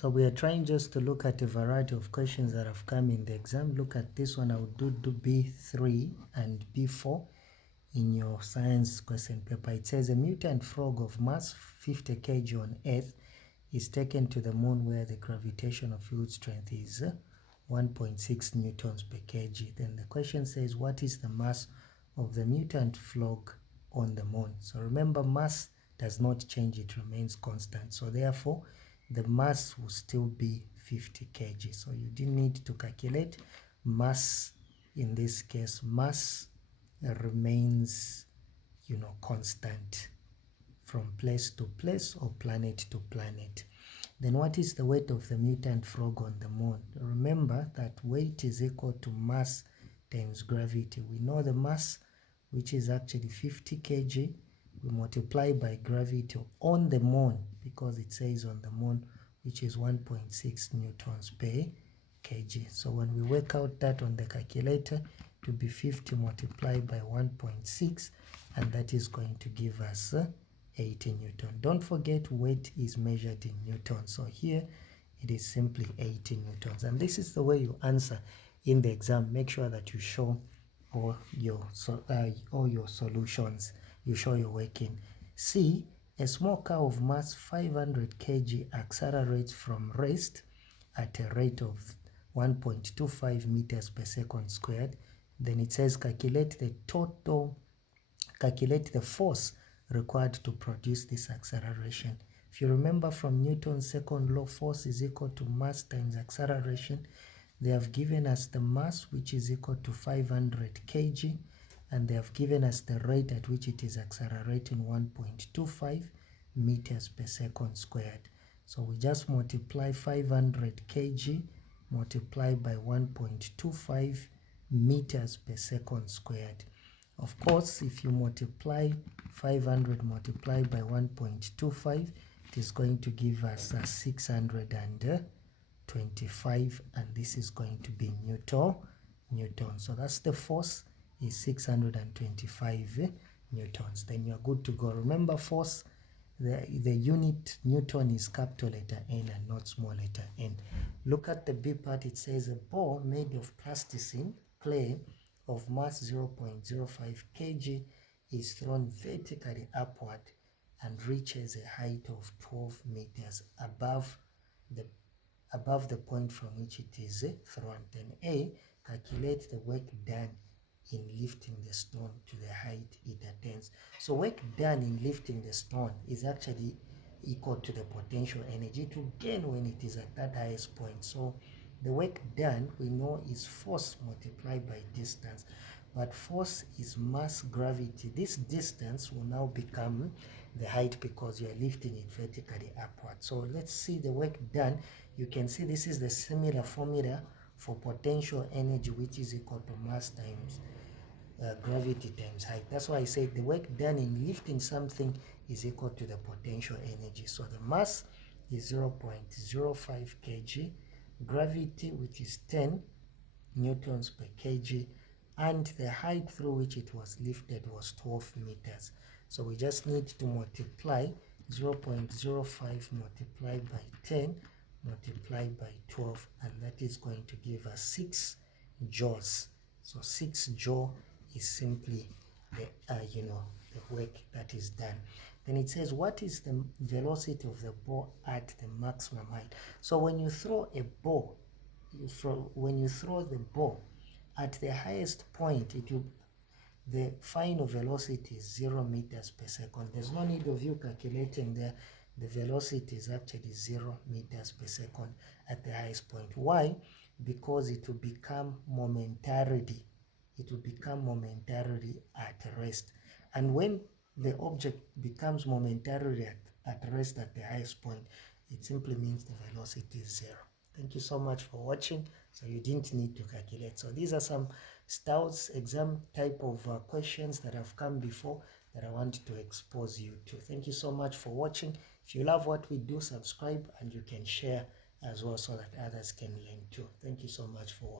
So we are trying just to look at a variety of questions that have come in the exam. Look at this one. I would do B3 and B4 in your science question paper. It says a mutant frog of mass 50 kg on Earth is taken to the moon where the gravitational field strength is 1.6 newtons per kg. Then the question says, what is the mass of the mutant frog on the moon? So remember, mass does not change, it remains constant. So therefore, the mass will still be 50 kg. So you didn't need to calculate mass. In this case, mass remains, constant from place to place or planet to planet. Then what is the weight of the mutant frog on the moon? Remember that weight is equal to mass times gravity. We know the mass, which is actually 50 kg. We multiply by gravity on the moon, because it says on the moon, which is 1.6 newtons per kg. So when we work out that on the calculator, to be 50 multiplied by 1.6, and that is going to give us 80 newton. Don't forget, weight is measured in newtons. So here it is simply 80 newtons. And this is the way you answer in the exam. Make sure that you show all your solutions. You show your working. C, a small car of mass 500 kg accelerates from rest at a rate of 1.25 meters per second squared. Then it says calculate the force required to produce this acceleration. If you remember from Newton's second law, force is equal to mass times acceleration. They have given us the mass, which is equal to 500 kg, and they have given us the rate at which it is accelerating, 1.25 meters per second squared. So we just multiply 500 kg multiplied by 1.25 meters per second squared. Of course, if you multiply 500 multiplied by 1.25, it is going to give us 625, and this is going to be Newton. So that's the force, is 625 newtons. Then you're good to go. Remember, force, the unit Newton is capital letter N and not small letter n. Look at the B part. It says a ball made of plasticine clay of mass 0.05 kg is thrown vertically upward and reaches a height of 12 meters above the point from which it is thrown. Then A, calculate the work done in lifting the stone to the height it attains. So work done in lifting the stone is actually equal to the potential energy to gain when it is at that highest point. So the work done, we know, is force multiplied by distance, but force is mass gravity. This distance will now become the height because you are lifting it vertically upward. So let's see the work done. You can see this is the similar formula for potential energy, which is equal to mass times gravity times height. That's why I say the work done in lifting something is equal to the potential energy. So the mass is 0.05 kg, gravity, which is 10 newtons per kg, and the height through which it was lifted was 12 meters. So we just need to multiply 0.05 multiplied by 10 multiplied by 12, and that is going to give us 6 joules. So 6 joule is simply the work that is done. Then it says, what is the velocity of the ball at the maximum height? So when you throw a ball, when you throw the ball at the highest point, the final velocity is 0 meters per second. There's no need of you calculating there. The velocity is actually 0 meters per second at the highest point. Why? Because it will become momentarily. It will become momentarily at rest. And when the object becomes momentarily at rest at the highest point, it simply means the velocity is 0. Thank you so much for watching. So you didn't need to calculate. So these are some Stouts exam type of questions that have come before that I want to expose you to. Thank you so much for watching. If you love what we do, subscribe, and you can share as well so that others can learn too. Thank you so much for watching.